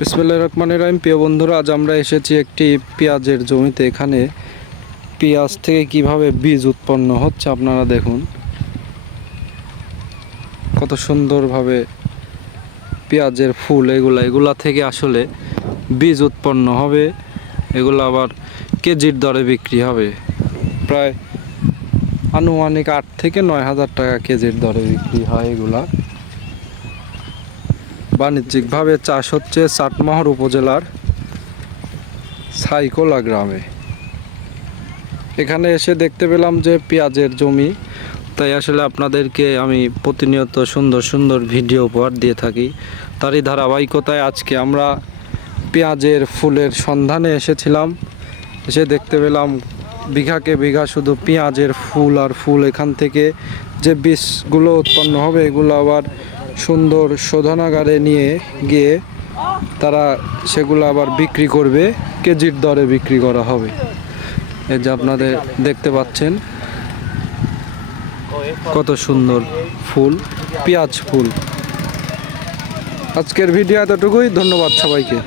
বিসমিল্লাহির রহমানির রহিম। প্রিয় বন্ধুরা, আজ আমরা এসেছি একটি পেঁয়াজের জমিতে। এখানে পেঁয়াজ থেকে কিভাবে বীজ উৎপন্ন হচ্ছে আপনারা দেখুন। কত সুন্দরভাবে পেঁয়াজের ফুল এগুলা থেকে আসলে বীজ উৎপন্ন হবে। এগুলো আবার কেজির দরে বিক্রি হবে। প্রায় আনুমানিক 8 থেকে 9,000 টাকা কেজির দরে বিক্রি হয়। এগুলা বাণিজ্যিকভাবে চাষ হচ্ছে চাটমোহর উপজেলার সাইকোলা গ্রামে। এখানে এসে দেখতে পেলাম যে পেঁয়াজের জমি, তাই আসলে আপনাদেরকে আমি প্রতিনিয়ত সুন্দর সুন্দর ভিডিও উপহার দিয়ে থাকি। তারই ধারাবাহিকতায় আজকে আমরা পেঁয়াজের ফুলের সন্ধানে এসেছিলাম। এসে দেখতে পেলাম বিঘাকে বিঘা শুধু পেঁয়াজের ফুল আর ফুল। এখান থেকে যে বীজগুলো উৎপন্ন হবে এগুলো আবার সুন্দর শোধনাগারে নিয়ে গিয়ে তারা সেগুলো আবার বিক্রি করবে, কেজির দরে বিক্রি করা হবে। এই যে আপনাদের দেখতে পাচ্ছেন কত সুন্দর ফুল, পেঁয়াজ ফুল। আজকের ভিডিও এতটুকুই। ধন্যবাদ সবাইকে।